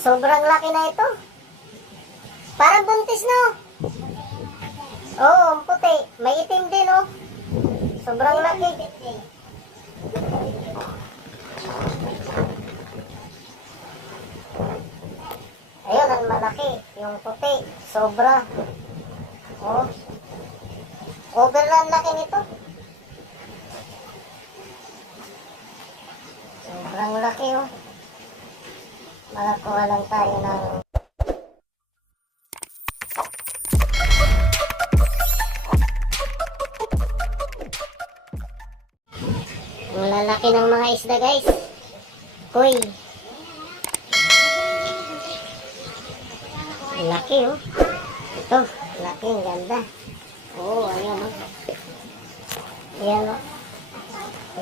Sobrang laki na ito. Parang buntis, no? Oo, puti. May itim din, oh. Sobrang laki. Ayun, ang malaki. Yung puti. Sobra. Oh. Over na ang laki nito. Sobrang laki, oh. Makakuha lang tayo ng Ang lalaki ng mga isda guys. Uy. Ang Laki oh. Ito, laki, ang ganda. Oo, oh, ayan oh. Ayan oh.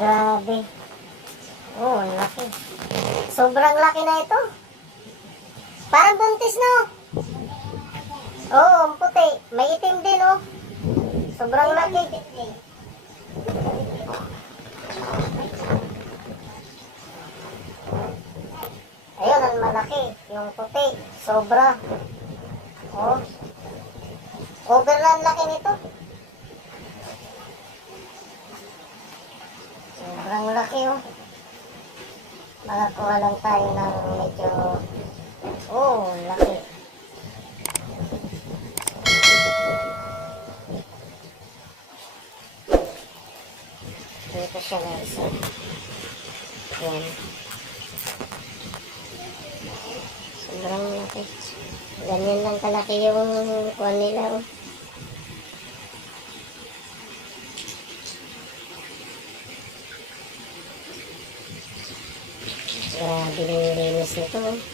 Grabe. Oo, oh, laki. Sobrang laki na ito. Parang buntis no? Oo, oh, puti. May itim din oh. Sobrang laki. Ayun, ang malaki. Yung puti. Sobra. Oh. Over na ang laki nito. Sobrang laki oh. Makakuha lang tayo ng medyo... Oh, laki. Dito siya guys. oh. Yan. Sobrang laki. Ganyan lang kalaki yung kuwan nila. Oh. Grabe yung linis nito. oh.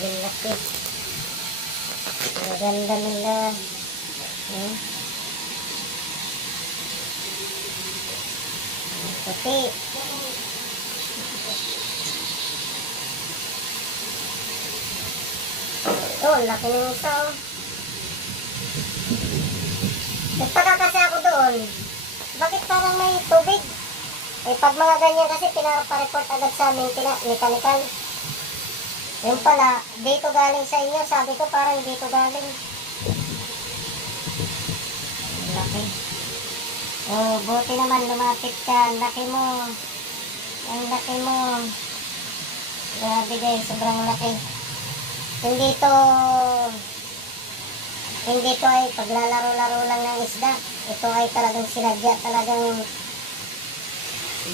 Grabe laki. Ang ganda nila. Hmm? Ang. Oh, ang laki ng isa oh. Nagtaka kasi ako doon. Bakit parang may tubig? Eh, pag mga ganyan kasi pinapareport agad sa amin, pina, mechanical. Yung pala, dito galing sa inyo. Sabi ko parang dito galing. Laki. Oh, buti naman lumapit ka. Laki mo. Ang laki mo. Grabe guys, sobrang laki. Hindi to hindi to ay paglalaro-laro lang ng isda. Ito ay talagang sinadya, talagang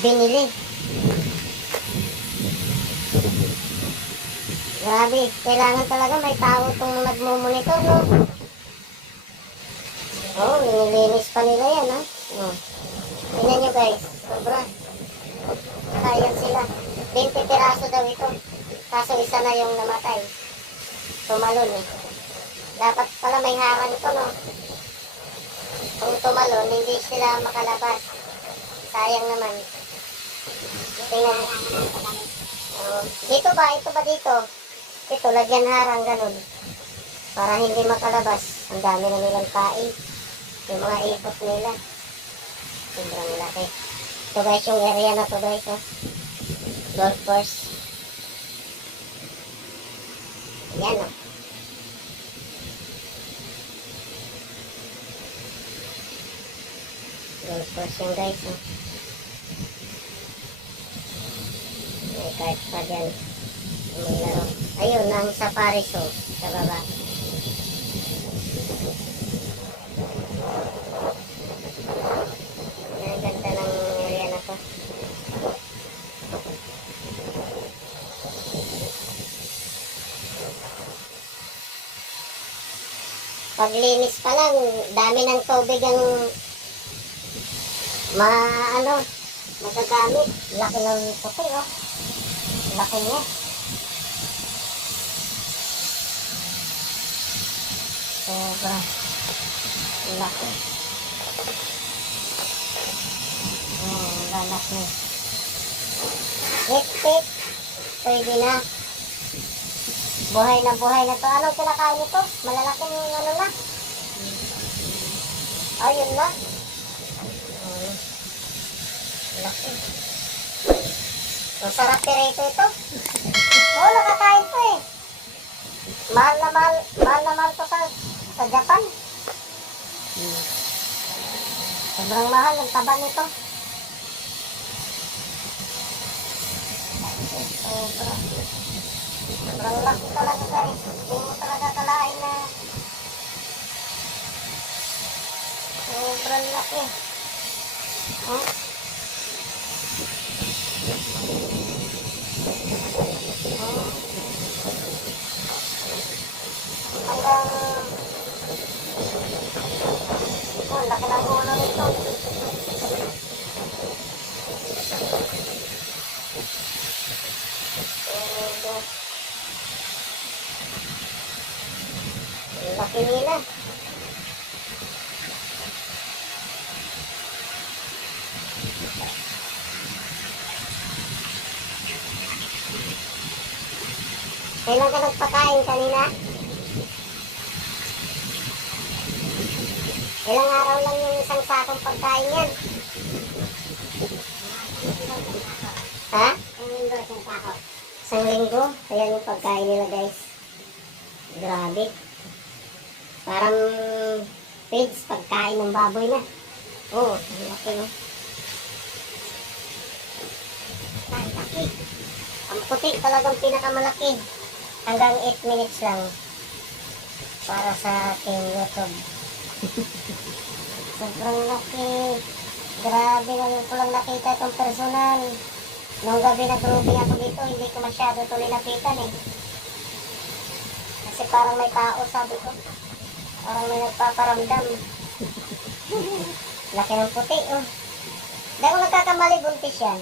binili. Grabe, kailangan talaga may tao itong nagmumonitor, no? Oh, nililinis pa nila yan, ha? Oh. Tingnan nyo, guys. Sobra. Kaya sila. 20 piraso daw ito. Kaso isa na yung namatay. Tumalon, eh. Dapat pala may harang ito, no? Kung tumalon, hindi sila makalabas. Sayang naman. Tingnan. Oh, dito ba? Ito ba dito? Ito, lagyan harang ganun. Para hindi makalabas. Ang dami na nilang kain. Yung mga ikot nila. Sobrang laki. Ito guys, yung area na to guys. Oh. Golf course. Yan oh. Golf course yan guys. Oh. May cart pa dyan. May laro. Ayun, ang safari show sa baba. Ang ganda ng area. Paglinis pa lang, dami ng tubig ang ma ano, magagamit. Laki ng puti, oh. Laki niya. Sobra. Laki. Oh, lalaki. Hit, hit. Pwede na. Buhay na buhay na to. Anong kinakain nito? Malalaking ano na. Ayun na. Hmm. Laki. Masarap pirito ito. Oo, nakakain to eh. Mahal na mahal, mahal na mahal to sa, sa Japan. Hmm. Sobrang mahal ang taba nito. Sobra. Sobrang laki talaga guys. Hindi mo talaga kalain na sobrang laki. Huh? Hanggang Oh, laki ng ulo nito. Todo. Ang Laki nila. Kailan ka nagpakain kanina? Ilang araw lang yung isang sakong pagkain yan. Ha? Isang linggo. Ayan yung pagkain nila guys. Grabe. Parang pigs pagkain ng baboy na. Oo, oh, ang laki no. Ang laki. Ang puti talagang pinakamalaki. Hanggang 8 minutes lang. Para sa aking YouTube. Sobrang laki. Grabe, ngayon ko lang nakita itong personal. Nung gabi nag-grouping ako dito, hindi ko masyado ito nilapitan eh. Kasi parang may tao, sabi ko. Parang may nagpaparamdam. laki ng puti, oh. Dahil kung nagkakamali, buntis yan.